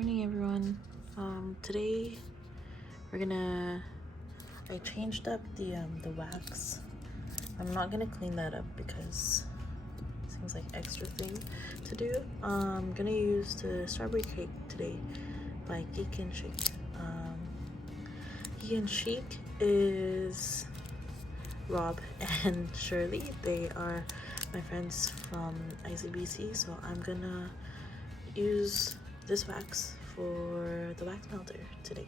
morning, everyone. Today I changed up the wax. I'm not gonna clean that up because it seems like extra thing to do. I'm gonna use the strawberry cake today by Geek and Chic. Geek and Chic is Rob and Shirley. They are my friends from ICBC, so I'm gonna use this wax for the wax melter today.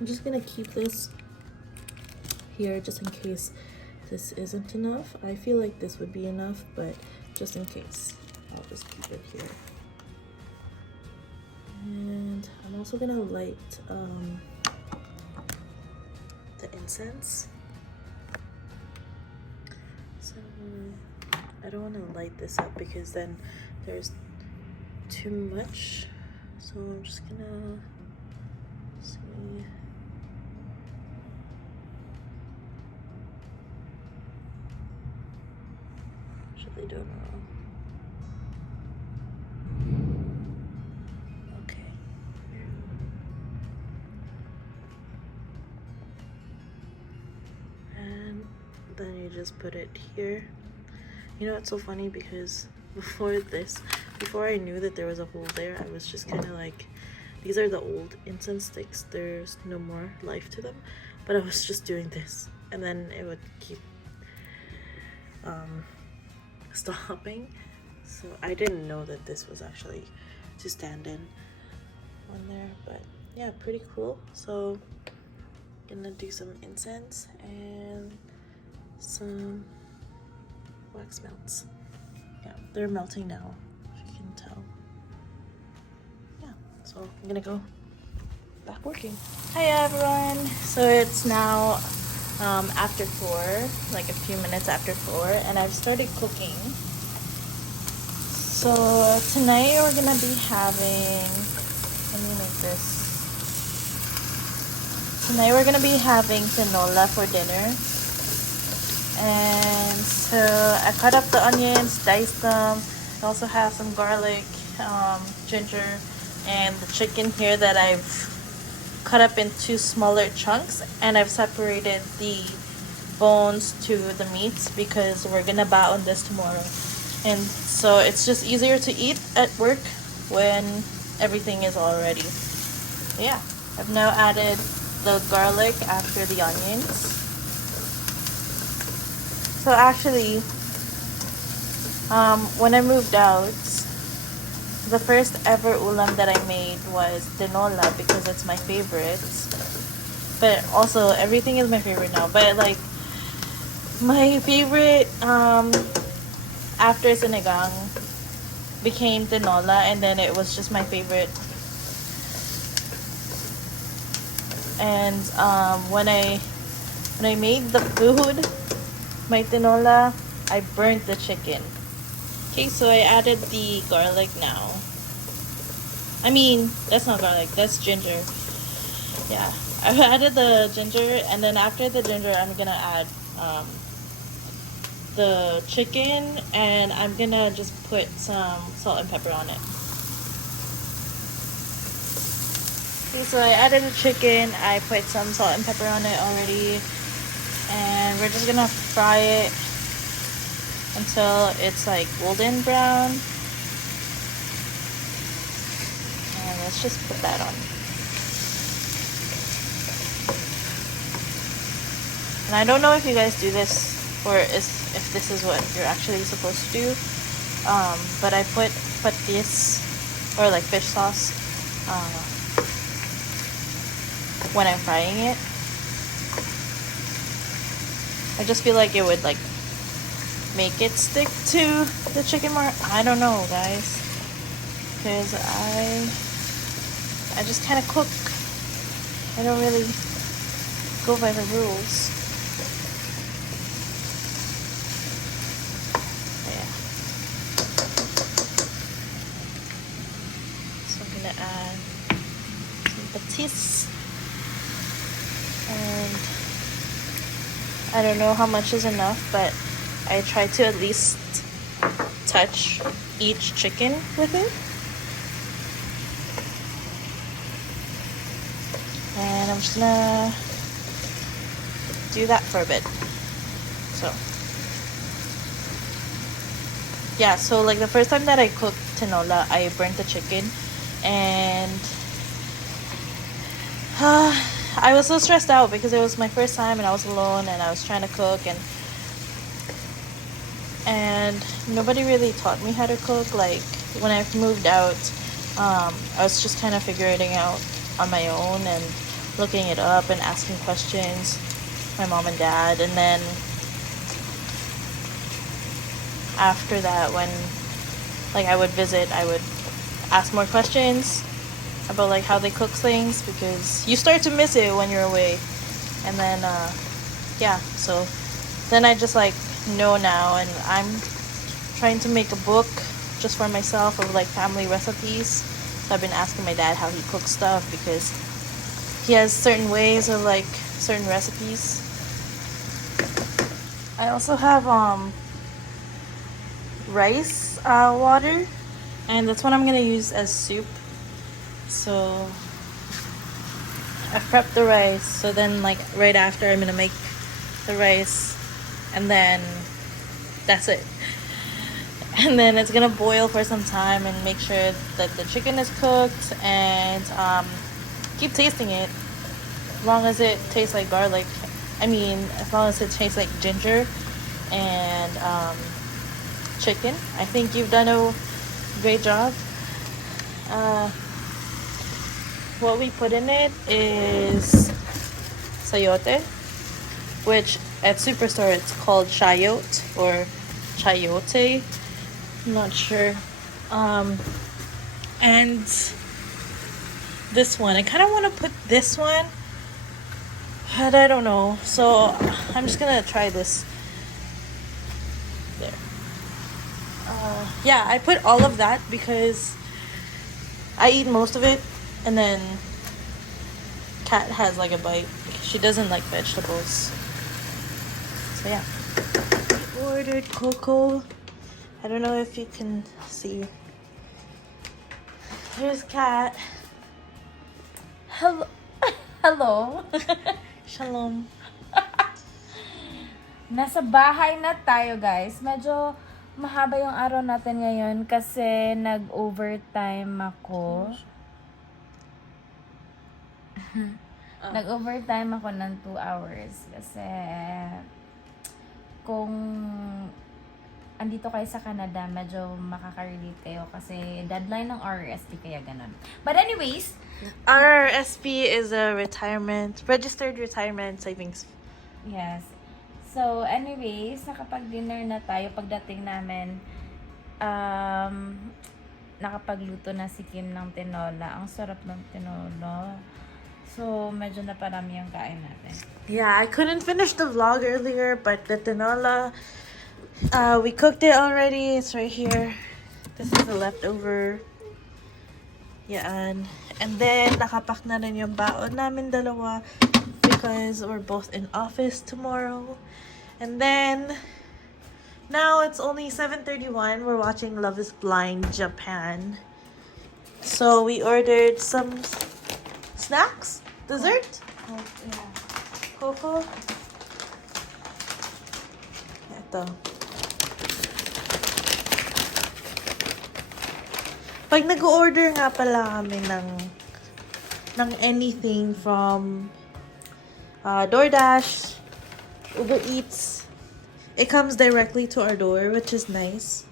I'm just gonna keep this here just in case this isn't enough. I feel like this would be enough, but just in case, I'll just keep it here. And I'm also gonna light the incense. So I don't want to light this up because then there's too much. So I'm just gonna see. I don't know. Okay. And then you just put it here. You know, it's so funny because before I knew that there was a hole there, I was just kind of like, these are the old incense sticks. There's no more life to them. But I was just doing this. And then it would keep stopping, so I didn't know that this was actually to stand in on there, but yeah, pretty cool. So gonna do some incense and some wax melts. Yeah, they're melting now, if you can tell. Yeah, so I'm gonna go back working. Hi everyone, so it's now after 4, like a few minutes after 4, and I've started cooking. So tonight we're gonna be having, let me make this. Tonight we're gonna be having tinola for dinner. And so I cut up the onions, diced them. I also have some garlic, ginger, and the chicken here that I've cut up into smaller chunks, and I've separated the bones to the meats because we're gonna bow on this tomorrow, and so it's just easier to eat at work when everything is all ready. Yeah, I've now added the garlic after the onions. So actually, when I moved out, the first ever ulam that I made was tinola because it's my favorite. But also everything is my favorite now. But like my favorite after sinigang became tinola, and then it was just my favorite. And when I made the food, my tinola, I burnt the chicken. Okay, so I added the garlic now. I mean, that's not garlic, that's ginger. Yeah, I've added the ginger, and then after the ginger, I'm gonna add the chicken, and I'm gonna just put some salt and pepper on it. Okay, so I added the chicken, I put some salt and pepper on it already, and we're just gonna fry it until it's like golden brown. And let's just put that on. And I don't know if you guys do this, or if this is what you're actually supposed to do. But I put this or like fish sauce when I'm frying it. I just feel like it would like make it stick to the chicken more. I don't know, guys, because I just kind of cook. I don't really go by the rules. Yeah. So I'm gonna add some patis, and I don't know how much is enough, but I try to at least touch each chicken with it. And I'm just gonna do that for a bit. So yeah, so like the first time that I cooked tinola, I burnt the chicken, and I was so stressed out because it was my first time and I was alone and I was trying to cook, and nobody really taught me how to cook. Like when I moved out, I was just kind of figuring it out on my own and looking it up and asking questions, my mom and dad. And then after that, when like I would visit, I would ask more questions about like how they cook things, because you start to miss it when you're away. And then yeah, so then I just like know now, and I'm trying to make a book just for myself of like family recipes. So I've been asking my dad how he cooks stuff, because he has certain ways of like certain recipes. I also have rice water, and that's what I'm gonna use as soup. So I prepped the rice, so then like right after I'm gonna make the rice, and then that's it. And then it's gonna boil for some time and make sure that the chicken is cooked, and keep tasting it as long as it tastes like garlic. I mean, as long as it tastes like ginger and chicken. I think you've done a great job. What we put in it is sayote, which at Superstore it's called chayote or chayote. I'm not sure. And this one, I kind of want to put this one, but I don't know. So I'm just gonna try this. There. Yeah, I put all of that because I eat most of it, and then Kat has like a bite. She doesn't like vegetables. So yeah. I ordered Coco. I don't know if you can see. Here's Kat. Hello. Hello. Shalom. Nasa bahay na tayo, guys. Medyo mahaba yung araw natin ngayon kasi nag-overtime ako. Nag-overtime ako ng 2 hours kasi kung andito kayo sa Canada, medyo makaka-relate kayo kasi deadline ng RRSP, kaya ganun. But anyways, RRSP is a registered retirement savings. yes. So, anyways, nakapag-dinner na tayo. Pagdating namin, nakapagluto na si Kim ng tinola. Ang sarap ng tinola. So, medyo naparami yung kain natin. Yeah, I couldn't finish the vlog earlier, but the tinola, we cooked it already. It's right here. This is the leftover. Yeah, and then nakapak na rin yung baon namin dalawa because we're both in office tomorrow. And then now it's only 7:31. We're watching Love is Blind Japan. So we ordered some snacks, dessert, Yeah. Coco. Ito. Pag nag-order nga pala kami ng anything from DoorDash, Uber Eats, it comes directly to our door, which is nice.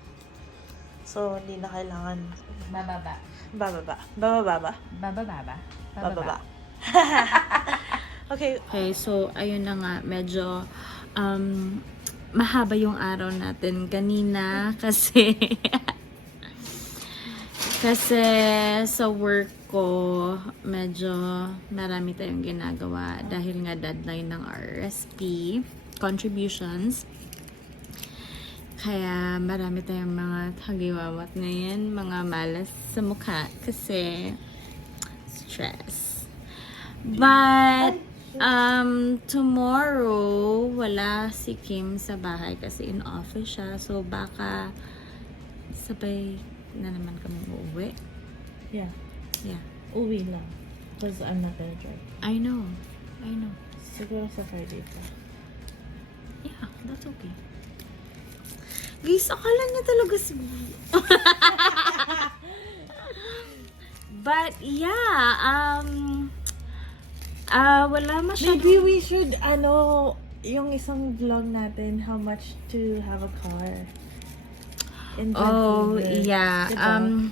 So, hindi na kailangan Bababa. bababa. Bababa. Bababa. Bababa. Okay. Okay, so ayun na nga, medyo mahaba yung araw natin kanina kasi kasi sa work ko medyo marami tayong ginagawa dahil nga deadline ng RSP contributions. Kaya marami tayong mga hagiwawat ngayon, mga malas sa mukha kasi stress. But tomorrow wala si Kim sa bahay kasi in office siya. So baka sabay na naman kami uuwi. Yeah. Yeah. Uwi lang. Because I'm not gonna drive. I know. Siguro sa Friday pa. Yeah, that's okay. Guys, akala niya talaga siguro. But yeah, wala masyadong... Maybe we should, yung isang vlog natin, how much to have a car. In Oh, Vancouver. yeah. Diba?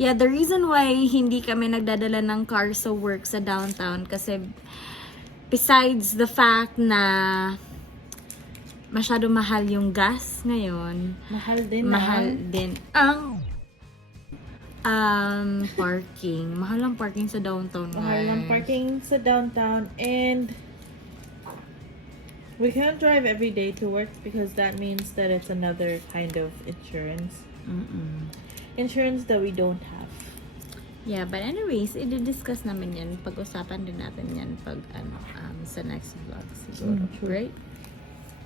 Yeah, the reason why hindi kami nagdadala ng car sa work sa downtown kasi besides the fact na masyado mahal yung gas ngayon, mahal din ang parking. Mahal ang parking sa downtown. Mahal ang parking sa downtown, and we can't drive every day to work because that means that it's another kind of insurance. Insurance that we don't have. Yeah, but anyways, i-discuss namin yan. Pag-usapan din natin yan pag sa next vlog siguro. Right?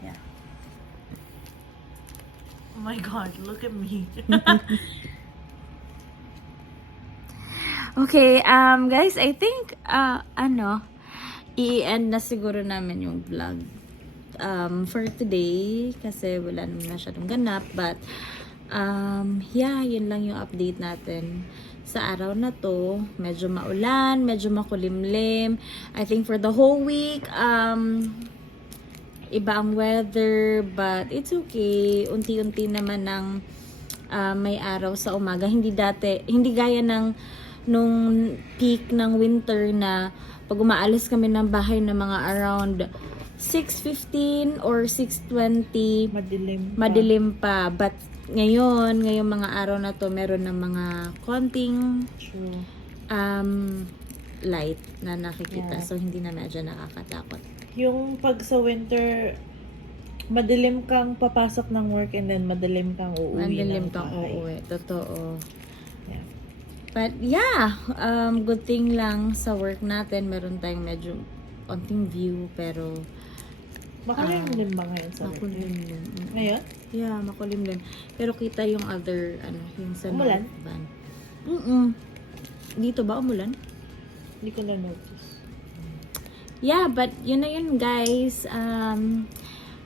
Yeah. Oh my god, look at me. Okay, guys, I think, i-end na siguro namin yung vlog for today kasi wala naman masyadong ganap. But, yeah, yun lang yung update natin sa araw na to. Medyo maulan, medyo makulimlim. I think for the whole week, iba ang weather, but it's okay. Unti-unti naman ng may araw sa umaga. Hindi gaya nung peak ng winter na pag umaalis kami ng bahay na mga around 6:15 or 6:20, madilim pa. But ngayong mga araw na to, meron ng mga konting light na nakikita. Yeah. So, hindi na medyo nakakatakot. Yung pag sa winter, madilim kang papasok ng work and then madilim kang uuwi. Totoo. Yeah. But yeah, good thing lang sa work natin, meron tayong medyo konting view, pero makulimlim ba ngayon sa work? Makulimlim. Ngayon? Yeah, makulimlim. Pero kita yung other, yung sa umulan? Dito ba umulan? Hindi ko na notice. Yeah, but yun na yun, guys.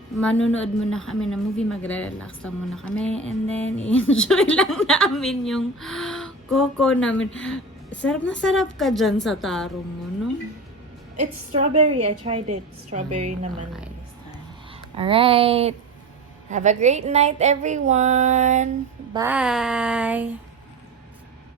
Manunood muna kami ng movie, magre-relax lang muna kami, and then i-enjoy lang namin yung Coco namin. Sarap na sarap ka dyan sa taro mo, no? It's strawberry. I tried it. Strawberry naman. Okay. Alright. Have a great night, everyone. Bye.